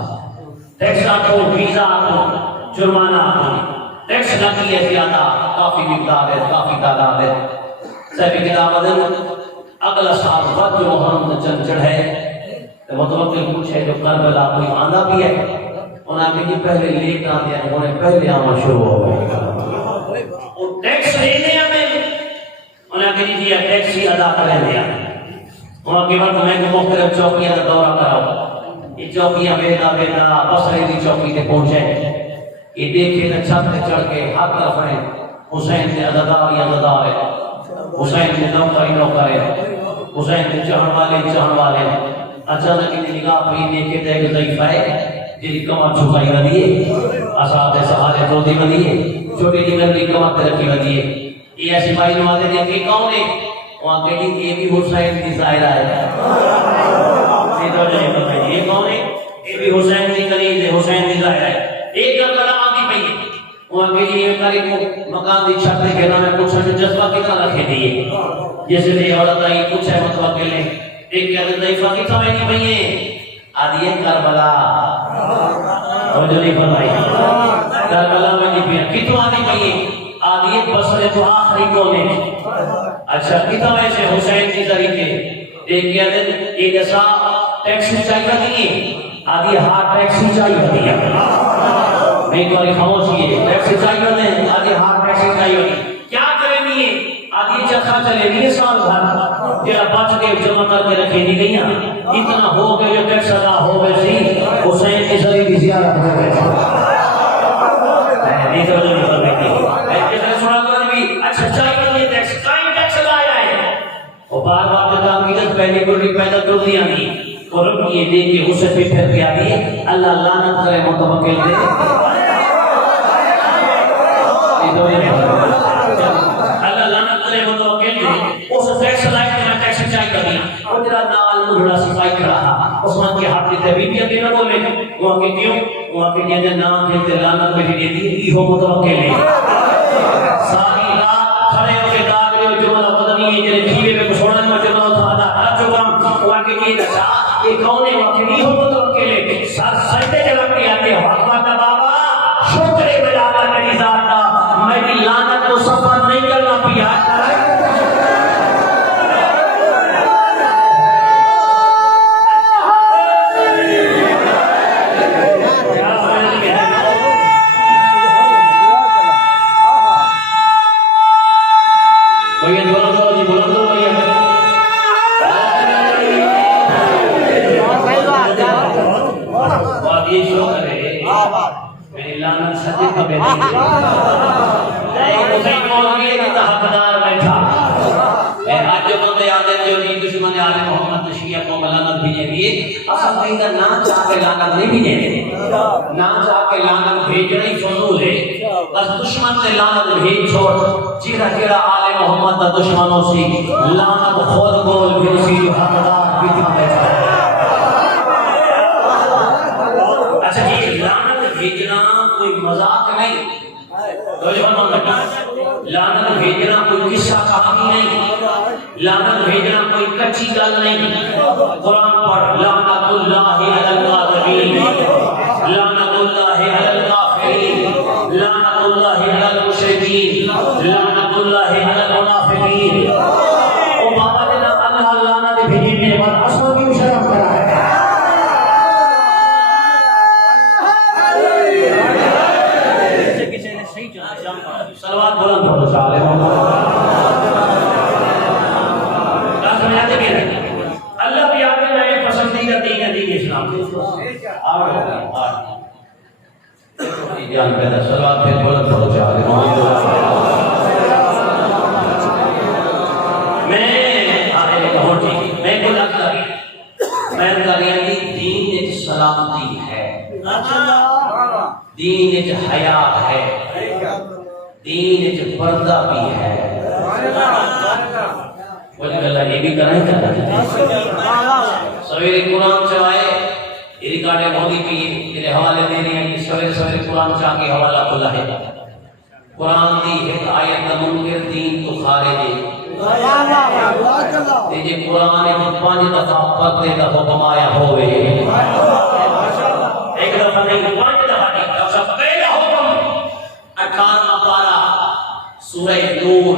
ٹیکس کو ویزا کو جرمانہ کو ٹیکس نہ کیے زیادہ کافی مقدار ہے کافی تعداد ہے صاحب کتاب ادن اگلا سال وقت جو ہم چل چڑھے تو متوقع پوچھے جو کربلا کوئی آندہ بھی ہے انہاں کہ یہ پہلے لیٹ آندے ہیں انہیں پہلے آنا شروع ہو گئے اور ٹیکس لینے ہمیں انہاں کہ یہ ٹیکس ہی ادا کریں دیا وہاں کے بعد میں کو مختلف چوکیاں کا دورہ کراؤ یہ چوکیاں بیدا بیدا بصرے دی چوکی تے پہنچے یہ دیکھے نہ چھت تے چڑھ کے ہاتھ طرف ہیں حسین سے عزدار یا عزدار ہے حسین سے نوکری نوکر ہے حسین سے چہن والے اچانک انہیں نگاہ پہ دیکھے تے ایک ضعیفہ ہے جی کمر چھپائی ودیے اصحاب سہارے تو دی ودیے چھوٹی جی میری کمر تے رکھی ودیے یہ ایسی بھائی نوازے دیکھے کون ہے وہاں کہی کہ یہ بھی حسین کی ظاہرہ ہے یہ کون ہے یہ بھی حسین کی قریب ہے حسین کی ظاہرہ ہے ایک کربلا آگی پئی ہے وہاں کہی یہ قریب کو مکان دی چھت دے کہنا میں پوچھا جو جذبہ کتنا رکھے دیئے جیسے یہ عورت آئی کچھ ہے متوقع لیں ایک کہتے ضعیفہ کتنا میں نہیں پئی ہے آدھی ہے کربلا وہ جو نہیں فرمائی کربلا میں نہیں پئی کتنا آدھی پئی ہے آدھی ہے بصرے تو آخری کونے اچھا کتنا ایسے حسین کی طریقے ایک کہتے ہیں ایک ایسا ٹیکسی چاہیے نہیں آدھی ہارڈ ٹیکسی چاہیے دیا نہیں تو خاموشی ہے ٹیکسی چاہیے نہیں آدھی ہارڈ ٹیکسی چاہیے کیا کریں نہیں آدھی چکھا چلے نہیں سال بھر تیرا بچ کے جمع کر کے رکھے نہیں گئیاں اتنا ہو گئے جو ٹیکس ادا ہو گئے سی حسین کی سری کی زیارت ہو گئے نہیں تو جو نہیں اچھا چاہیے ٹیکس ٹیکس لایا ہے وہ بار بار جو تعمیرت پہلے گرڈی پیدا کر دیا نہیں اور یہ دے کے اسے پہ پھر گیا دی اللہ لعنت کرے متوکل دے اللہ لعنت کرے متوکل دے اسے ٹیکس لائے کہ میں ٹیکس چاہیے کر دیا وہ تیرا نال مجھڑا سپائی کھڑا تھا عثمان کے ہاتھ لیتے بھی بھی اگے نہ بولے وہاں کہ کیوں وہاں کہ یہ نام کہتے لعنت پہ دے دی یہ ہو متوکل دے ساری رات کھڑے ہو کے داغ رہے ہو جملہ قدمی ہے جنہیں کھیلے میں کسوڑا میں جملہ ادا کر چکا وہاں کہ یہ نشا یہ کون ہے وہاں کہ نہیں ہو متوکل ہے سجدے جب کی آتے ہیں حکمت بابا شکر بجالا میری ذات کا میری لعنت کو سفر نہیں کرنا پیا دشمنوں سے لعنت خود بول بھیسی جو حقدار بیٹھا بیٹھا اچھا یہ لعنت بھیجنا کوئی مذاق نہیں لعنت بھیجنا کوئی قصہ کہانی نہیں لعنت بھیجنا کوئی کچی گل نہیں قرآن پڑھ لعنت اللہ علی الکاذبین لعنت اللہ علی الکافرین لعنت اللہ علی المشرکین لعنت اللہ علی المنافقین او بابا نے اللہ لعنت بھیجنے بعد اصل کی شرم کرا ہے صلوات بلند ہو صلی اللہ بھی آگے جائے پسندیدہ دین ہے دین اسلام جان پیدا صلوات پھر بلند ہو صلی میں کو لگتا ہے میں کہانی دین ایک سلامتی ہے دین ایک حیا ہے دین ایک پردہ بھی ہے بولے اللہ یہ بھی کرائیں کرنا سویرے قرآن چوائے یہ ریکارڈے مودی کی تیرے حوالے دینے ہیں سویرے سویرے قرآن چاہ کے حوالہ کھلا ہے قرآن دی ایک آیت منکر دین تو خارے دے تے جے قرآن وچ 5 دفعہ پردے دا حکم آیا ہوئے، ایک دفعہ نہیں 5 دفعہ نہیں، سب پہلا حکم 18واں پارہ سورہ نور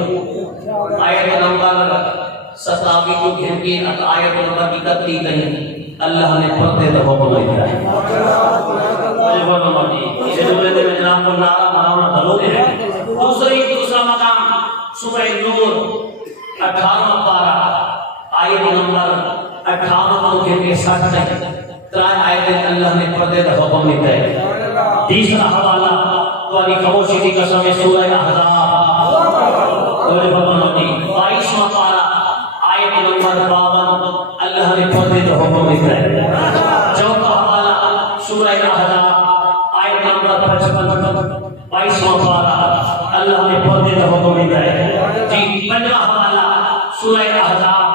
آیت نمبر 27 کو گھر کے آیت نمبر 31 تک اللہ نے پردے دا حکم دیا ہے۔ اسے جملے میں جناب کو نعرہ مراؤنا ضروری ہے۔ دوسرا مقام سورہ نور 18واں پارہ آیت نمبر 58 کو گھر کے 60 تک ترائے آیتیں اللہ نے پردے دا حکم دیا ہے۔ تیسرا حوالہ تمہاری خاموشی کی قسم ہے سورہ احزاب 22واں پارہ آیت نمبر 52 اللہ نے پردے دا حکم دیا ہے۔ چوتھا حوالہ سورہ احزاب آیت نمبر 55 22واں پارہ اللہ نے پردے دا حکم دیا ہے۔ جی پنجواں حوالہ سورہ احزاب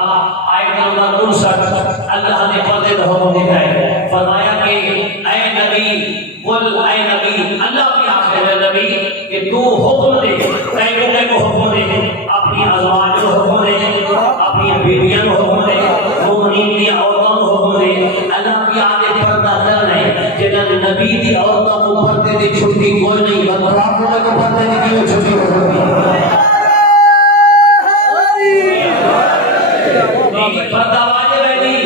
آیت نمبر 59 اللہ نے پردے دا حکم دیا ہے۔ فرمایا کہ اے نبی قل اے نبی، اللہ کی آخر ہے نبی کہ تو حکم دے، پیغمبر کو حکم دے، اپنی ازواج کو حکم دے، اپنی بیٹیاں کو حکم دے، مومنین کی عورتوں کو حکم دے۔ اللہ کی آگے پردہ کرنا ہے کہ نبی دی عورتوں کو پردے دی چھٹی کوئی نہیں، بطراقوں کو پردے دی کیوں چھٹی ہو سکتی ہے؟ پردہ واجب ہے نہیں،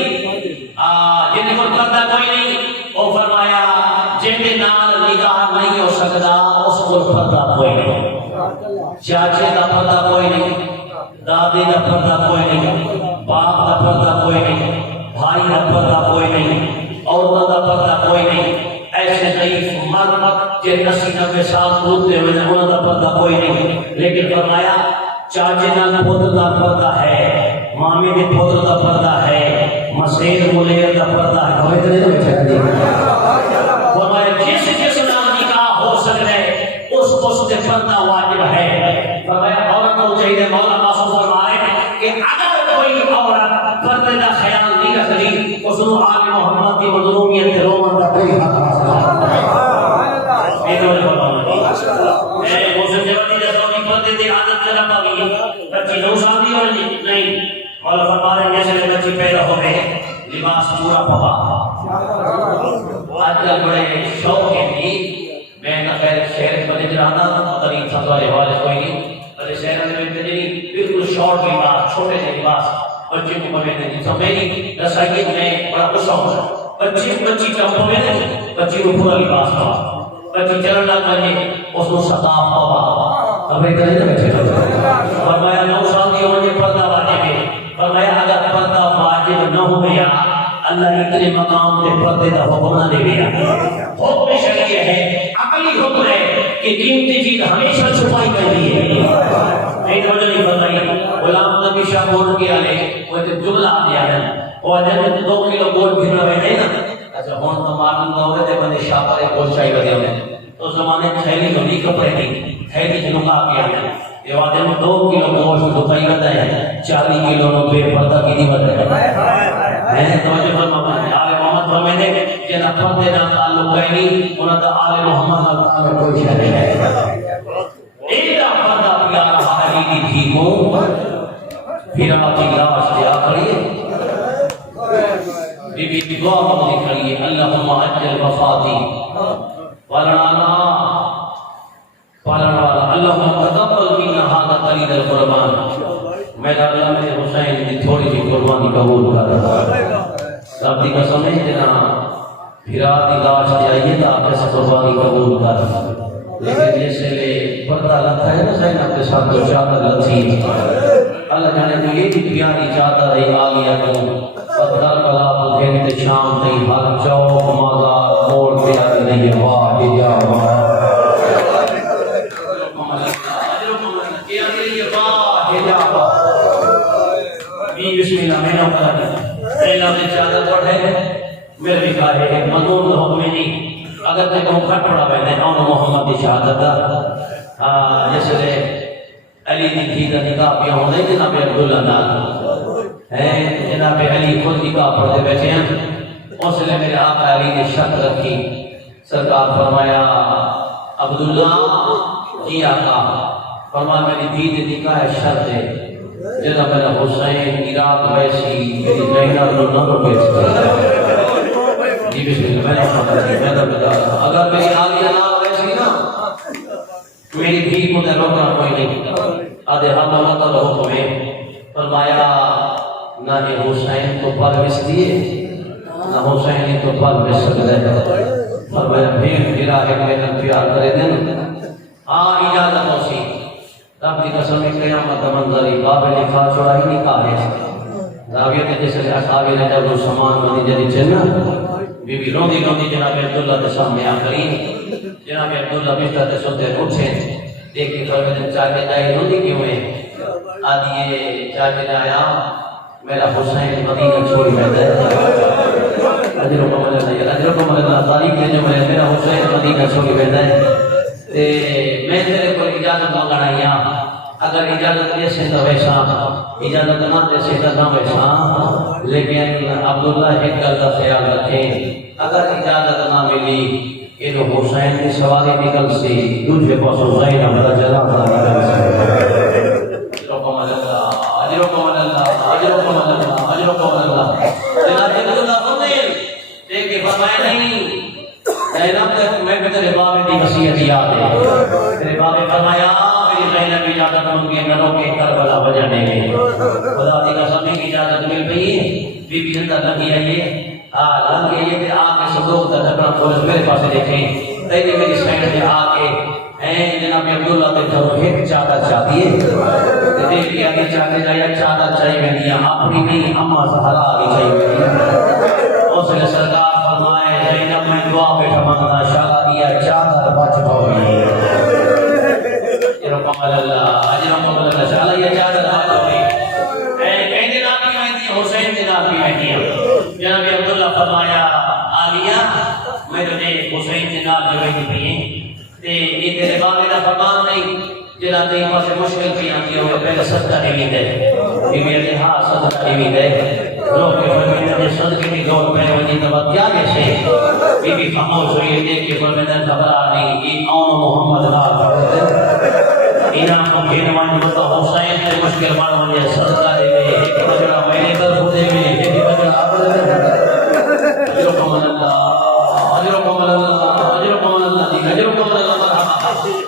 جن کو پردہ کوئی نہیں، وہ فرمایا جن نال نکاح نہیں ہو سکتا اس کو پردہ کوئی نہیں، چاچے کا پردہ کوئی نہیں، دادی کا پردہ کوئی نہیں، باپ کا پردہ کوئی نہیں، بھائی کا پردہ کوئی نہیں، عورتوں کا پردہ کوئی نہیں۔ ایسے ضعیف مرد جن 80-90 سال ہوتے ہوئے انہوں کا پردہ کوئی نہیں، لیکن فرمایا چاچے کا پتر کا پردہ ہے، مامی کے پتر کا پردہ ہے، مسیر ملیر کا پردہ ہے۔ فرمایا جس نام نکاح ہو سکتا ہے اس سے پردہ واجب ہے۔ فرمایا عورت کو چاہیے، مولا معصوم فرما رہے ہیں کہ اگر کوئی عورت پردے کا خیال نہیں رکھتی اس کو آل محمد کی مظلومیت کے رومن کا کوئی حق حاصل نہیں۔ پردے کی عادت کرنا پڑی بچی 2 سال کی ہو نہیں، مولا فرما رہے ہیں جیسے بچی پیدا ہو گئے لباس پورا پوا۔ آج کل بڑے شوق ہے نہیں، میں نہ خیر شہر بنے جانا قریب تھا والے والے کوئی نہیں، بڑے شہر میں نہیں بالکل شارٹ لباس، چھوٹے سے لباس بچے کو پہننے کی سمجھے رسائیت میں بڑا غصہ ہوتا بچی چمپوں میں نہیں، بچی کو پورا لباس پوا، بچی چلن لگ بنے اس کو صداف پوا۔ ہمیں کہیں نہ بچے فرمایا 9 سال کی عمر میں پردہ واجب ہے۔ فرمایا اگر پردہ واجب نہ ہو گیا اللہ اتنے مقام پہ پردے کا حکم نہ دے گیا۔ حکم شرعی ہے، عقلی حکم ہے کہ قیمتی چیز ہمیشہ چھپائی کرنی ہے۔ ایک وجہ نہیں بتائی غلام نبی شاہ بول کے آلے وہ جملہ آیا ہے وہ جب 2 کلو گوشت بھی رہے نہیں نا، اچھا ہون تو معلوم نہ ہوئے تھے بندے شاہ پر گوشت چاہیے بدیا میں تو زمانے تھیلی بنی کپڑے کی تھیلی جنوکا کیا ہے یہ وعدے میں 2 کلو گوشت دکھائی بتایا ہے 40 کلو نو بے پردہ کی نہیں بتایا میں نے توجہ فرما آل محمد فرمائے دے جنہ پردے نہ تعلق کہیں انہوں نے آل محمد تعلق کوئی شہر ہے۔ ایدہ پردہ پیارا حالی کی تھی ہوں پھر آتی لاش دیا کریے بی بی دعا مجھے کریے اللہم عجل وفاتی ولنانا اللہم تقبل منا هذا قليل القربان۔ میرا اللہ میں حسین کی تھوڑی سی قربانی قبول کر رب دی قسم ہے جنا پھرا دی لاش جائیے تو آپ سے قربانی قبول کر لیکن جیسے لے پردہ لگتا ہے نا سائن آپ کے ساتھ تو چادر لگتی اللہ جانے تو یہ بھی پیاری چادر ہے آگیا تو پتھر کلا بلگن تے شام تے ہر چوک مازار موڑ پیاری نہیں ہے واہ جا واہ بسم اللہ میں نام کرا پہلا میں چادر پڑھے میرے بھی کہا ہے مضمون حکم نہیں اگر تے کہوں کھٹ پڑا پہلے آن محمد دی شہادت دا جیسے لے علی دی تھی دا نکاح پہ ہونے جناب عبداللہ نال جناب علی خود نکاح پڑھتے بیٹھے ہیں اس لئے میرے آقا علی نے شرط رکھی سرکار فرمایا عبداللہ جی آقا فرمایا میری دید نکاح شرط ہے جنا میرا حسین عراق ویسی میری زینب نو نہ روکے جی بسم اللہ میں نے بتا اگر میری عالیہ نہ ویسی نا میری بھی مجھے روکنا کوئی نہیں آدھے ہم اللہ تعالی حکم ہے فرمایا نہ حسین کو پرویس دیے نہ حسین تو پرویس سکتے ہیں فرمایا پھر گرا ہے میرا پیار کرے دن اجازت ہوسی رب کی قسم قیامت منظری باب نکاح چوڑائی نکاح ہے راویہ کے جیسے اصحابی نے جب سامان مدی جدی چلنا بی بی روندی روندی جناب عبداللہ کے سامنے آ کری جناب عبداللہ بستر سے سوتے اٹھے دیکھ کے فرماتے چاچے جائے روندی کیوں ہے آدھی یہ چاچے جایا میرا حسین مدینہ چھوڑی بیٹھا ہے اجرکم اللہ تاریخ نے جو میرا حسین مدینہ چھوڑی بیٹھا ہے میں تیرے کو اجازت مانگنا یا اگر اجازت دے سے تو ویسا اجازت نہ دے سے تو نہ ویسا لیکن عبداللہ ایک گل کا خیال رکھے اگر اجازت نہ ملی کہ جو حسین کی سواری نکل سی دوسرے پاس حسین ہمارا جلا نکل سی اجرکم اللہ اجرکم اللہ اجرکم اللہ اجرکم اللہ جناب عبداللہ فرمائے دیکھ فرمائے نہیں زینب میں تیرے باب کی وصیت یاد ہے تیرے باب نے فرمایا میری زینب اجازت ان کے نروں کے کربلا بجانے میں خدا کی قسم کی اجازت مل گئی بی بی اندر لگی آئیے لگی آئیے کہ آ کے صدوق کا ڈھکنا کھول میرے پاس دیکھیں تیری میری سائڈ میں آ کے جناب عبداللہ کے گھر ایک چادر چاہتی ہے دیکھ لیا کہ چاہتے جائے چادر چاہیے میں دیا اپنی نہیں اما زہرا آگے چاہیے میں دیا اس نے سرکار فرمائے زینب میں دعا بیٹھا مانگنا شاہ دیا چادر بچ ہوئی اجرکم اللہ اجرکم اللہ شاہ یہ چادر بچ ہوئی کہیں دن آپ کی میں دیا حسین دن آپ کی میں دیا جناب عبداللہ فرمایا آلیہ میں تجھے حسین دن آپ جو میں دی یہ تیرے بابے کا فرمان نہیں جنہاں تیری پاس مشکل کی آتی ہوگا پہلے صدقہ نہیں دے بی بی ہاں صدقہ نہیں دے لوگ کے فرمیدہ نے صدقے کی دور پہلے وجہ دبت کیا جیسے بی بی خاموش ہوئی دیکھ کے فرمیدہ گھبرا نہیں یہ آن محمد نال کرتے انہاں کو کھینوان بتا حسین سے مشکل مانوان یہ صدقہ دے گئے ایک بجرہ میں نے طرف دے گئے ایک بجرہ آپ دے گئے اجرکم اللہ اجرکم اللہ اجرکم اللہ اجرکم اللہ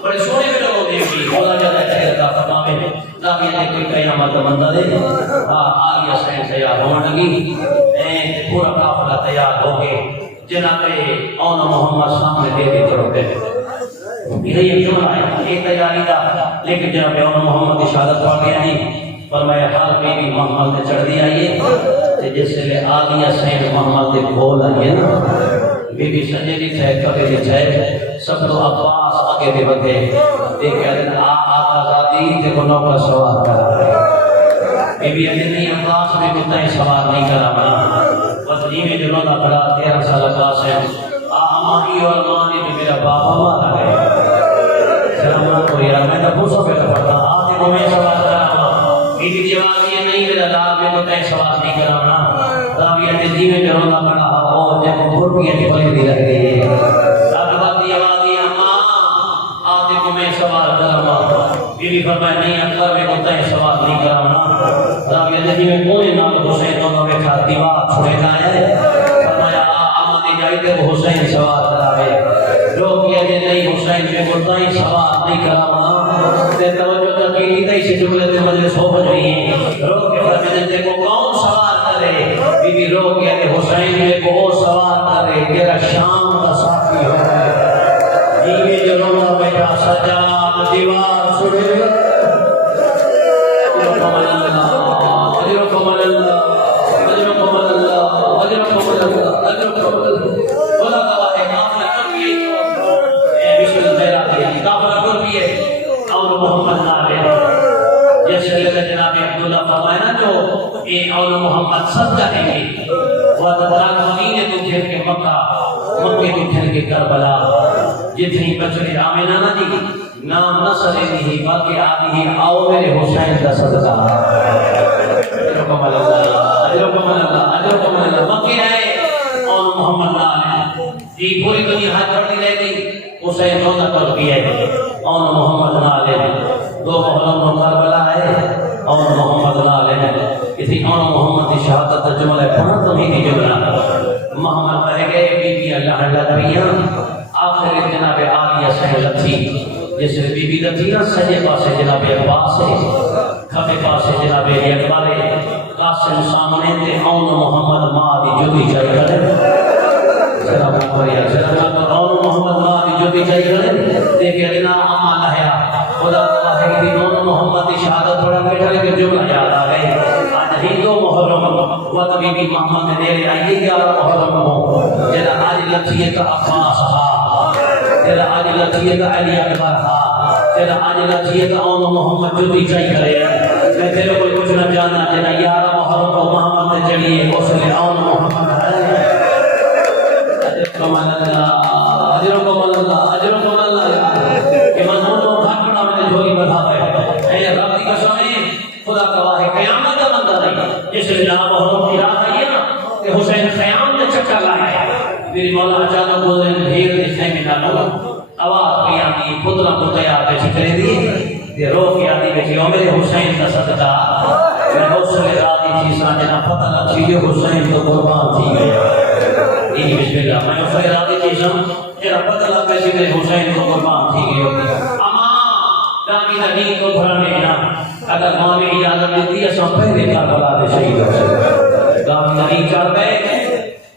بڑے سونے میں لوگ دیکھی خدا جاتا ہے خیر کا فرماوے لاکھ یہ کوئی قیامت بندہ دے آگیا سین تیار ہونے لگی پورا قافلہ تیار ہو گئے جناب اون محمد سامنے دے کے چڑھتے یہ جملہ ہے ایک تیاری تھا لیکن جناب اون محمد کی شہادت پا گیا نہیں فرمایا حال بی بی محمد نے چڑھ دیا یہ جس لئے آگیا سین محمد نے بول آئیے نا بی بی سجے دی تھے کبھی دی تھے سب تو عباس آگے دے بکے ایک کہتے ہیں آقا ذاتی تے کو نوکر سوار کرا بی بی اجھے نہیں عباس میں کتنے سوار نہیں کرا بنا بس جیوے جو رونا پڑا 13 سال عباس ہے آمانی اور مانی بھی میرا باپ ہمارا ہے سلامات کو یار میں تبوسوں پہ پڑھتا آتے کو میں سوار کرا بی بی جواب یہ نہیں میرا لاغ میں کتنے سوار نہیں کرا بنا راویت جیوے جو رونا پڑا جب بھرپیاں کی پلی دی رہ گئی ہے رابطی آوازی اماں آتے کو میں سوال کرما بی بی فرمائے نہیں اکثر میں کتا ہے سوال نہیں کرنا رابطی جی میں کوئی نام حسین دونوں میں کھا دیوار چھوڑے جائے فرمایا آماں دی جائی تے وہ حسین سوال کراوے لوگ یہ جی نہیں حسین میں کتا ہی سوال نہیں کرنا تے توجہ تقیلی تے اسی جملے تے مجلس ہو بج رہی ہیں لوگ کے فرمائے تے کو کون سوال کرے بی بی لوگ یہ حسین میں کو سوال کرے تیرا شام کا ساتھی ہو جیوے جو رونا بیٹا سجاد دیوار چھوڑے اجرکم اللہ اجرکم اللہ اجرکم اللہ اجرکم اللہ اجرکم اللہ بولا گواہ ہے کافلہ کر پیے بسم اللہ کافلہ کر پیے اور محمد نالے جیسے لئے جناب عبداللہ فرمائے نا جو اے اور محمد صدقہ دیں گے وَتَبْرَانَ مَدِينَةُ جھر کے مکہ مکہ کو جھر کے کربلا جتنی بچری آمینہ نہ دی نام نہ سلے نہیں بلکہ آدھی ہی آؤ میرے حسین کا صدقہ اجرکم اللہ اجرکم اللہ اجرکم اللہ مکہ ہے اور محمد نالے جی پوری دنیا ہاتھ کرتی رہ گئی حسین روزہ کر بھی ہے اور محمد نالے دو محرم و کربلا ہے اور محمد بی بی اللہ لطیاں آخر جناب عالیہ سے لطی جس بی بی لطیاں سجے پاسے جناب عباس ہے کھبے پاسے جناب اکبر قاسم سامنے تے اون محمد ماں دی جدی چاہی کرے سلام علیہ سلام اون محمد ماں دی جدی چاہی کرے دیکھے ادنا اما لہیا خدا تعالیٰ ہے کہ اون محمد دی شہادت تھوڑا بیٹھا لے کے جملہ یاد آ گئے آج ہندو محرم وقت بی بی محمد نے دیرے آئیے 11 محرم ہو جیدہ آج لطیے کا عباس ہا جیدہ آج لطیے کا علی اکبر ہا جیدہ آج لطیے کا اون محمد جدی چاہی کرے میں تیرے کوئی کچھ نہ جانا جیدہ 11 محرم کو محمد نے چڑھیے اس لئے اون محمد ہے اجرکم اللہ اجرکم اللہ اجرکم اللہ کہ منہوں کو کھاکڑا میں جھولی بڑھا ہے اے رب کی قسم ہے خدا گواہ ہے قیامت کا بندہ نہیں جس نے جہاں محرم کی رات آئی ہے نا کہ حسین خیام نے چکا لائے ہے میری مولا اچانک بولے بھیر دشتے میں ڈالو آواز کی آتی خدرہ کو تیار پہ چھکرے دی یہ رو کی آتی بیٹھی ہو میرے حسین کا صدقہ میں حسن راتی چیزاں جنا پتہ نہ چیزیں حسین تو قربان تھی گئے یہ بسم اللہ میں حسن راتی چیزاں جنا پتہ نہ پیسی میرے حسین تو قربان تھی گئے اما دامی نبی کو بھرنے نا اگر ماں میں اجازت دیتی ہے سب پہلے کربلا دے شہید ہو سکتے دامی نبی چار پہ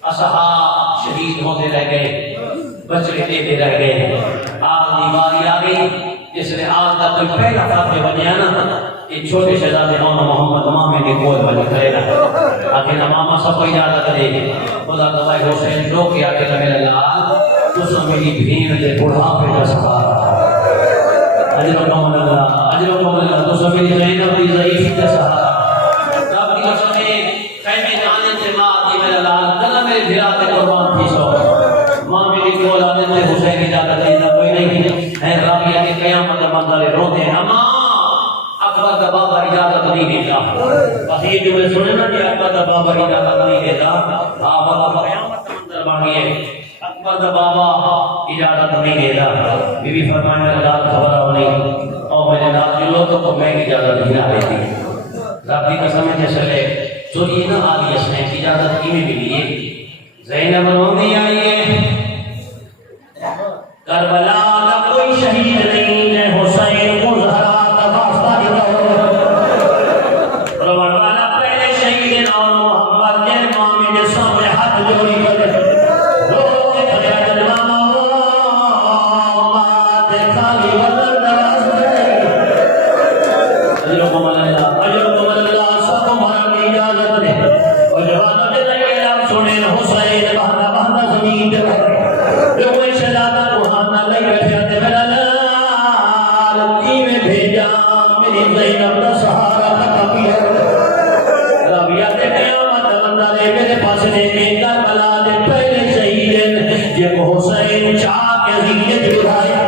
اصحاب شہید ہوتے رہ گئے بچڑے دیتے رہ گئے آگ دیواری آگئی جس نے آج تک کوئی پہلا فاتح بنیا نا ایک چھوٹے شہزادے مونا محمد مامے کے کوئی بنی کرے نا آخر ماما سب کو اجازت دے گی خدا دوائی حسین رو کے آکے لگے لال اس نے میری بھین دے بڑھا پہ جا سکا اجرکم اللہ اجرکم اللہ تو سب میری زینب دی ضعیفی جا سکا رب کی قسم ہے خیمے جانے سے ماں دی میرا لال کلا میرے بھراتے قربان تھی سو ماں میری کی اولادیں میں حسین اجازت دینا کوئی نہیں ہے رابعہ کے قیامت منظر روتے ہیں اما اکبر کا بابا اجازت نہیں دیتا بس یہ جو میں سنے نا کہ اکبر کا بابا اجازت نہیں دیتا بابا قیامت منظر باقی ہے اکبر کا بابا اجازت نہیں دیتا بی بی فرمانے اللہ خبر ہو نہیں اور میرے نال جلو تو میں اجازت نہیں دیتی رب کی قسم ہے چلے جو یہ نہ آلی اس نے اجازت کی میں ملی ہے زینب روندی آئیے کربلا کا کوئی شہید نہیں ہے حسین کو زہرا کا واسطہ دیتا روان والا پہلے شہید اور محمد کے مامی کے سامنے ہاتھ جوڑی کر رو کے کھڑے جلوہ مات خالی وطن نواز اجرکم اللہ سب ہماری اجازت دے اور جوانوں نے لگے آپ سنیں حسین بہنا بہنا زمین دے جو کوئی شہزادہ بہانا لگ بیٹھے تھے میرا لال میں بھیجا میری زینب کا سہارا تھا پیا رابعہ نے قیامت بندہ میرے پاس نے کربلا دے پہلے شہید یہ حسین چاہ کے زینے جڑایا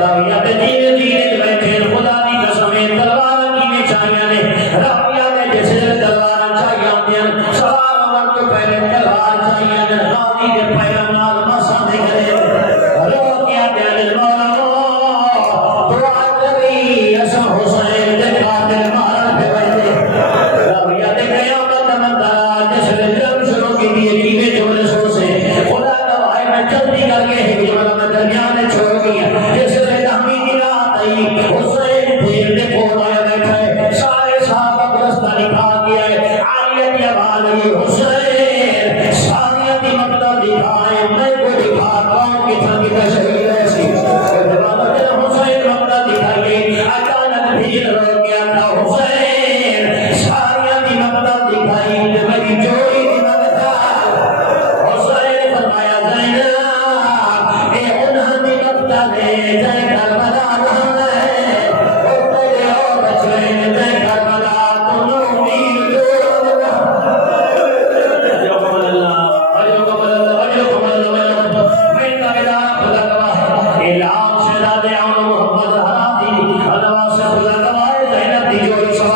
رابعہ نے دینے دینے بیٹھے خدا دی قسمیں تلوار کی میں چاہیاں نے رابعہ نے جیسے تلوار چاہیاں دیں سوار عمر کے پہلے تلوار چاہیاں نے راضی کے پہلے نال مسا دے گئے رو کیا دل مولا دعا کری ایسا حسین دے قاتل مارا پہ بیٹھے رابعہ نے قیامت منظر جس نے جرم شروع کی دیئے کیویں جملے سو سے خدا دوائی میں جلدی کر کے ایک جملہ میں درمیان چھوڑ گیا جس نے دہمی کی رات آئی حسین پھر نے کھول آیا بیٹھے سارے صحابہ رستہ نکال دیا ہے عالیت یا بھالی حسین ساریت کی مقدر دکھائے میں کو دکھا کون کی تھنگی کا شہید ایسی جواب حسین مقدر دکھائیے اچانک بھیڑ رو گیا تھا حسین ساریت کی مقدر دکھائی میری جوڑی کی مقدر حسین فرمایا زینب اے انہاں کی مقدر ہے جائے کربلا رہا ہے وہ پہلے اور بچوین جائے کربلا تنو میر دور اجرکم اللہ اجرکم اللہ اجرکم اللہ میں نگدہ خدا گواہ اعلان شہزادے عون محمد حراتی اللہ سے خدا گواہ زینب دی جوڑی سوال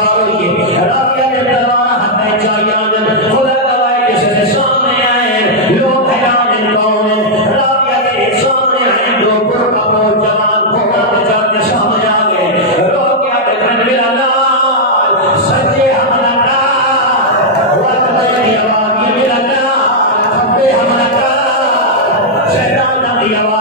ہماری آواز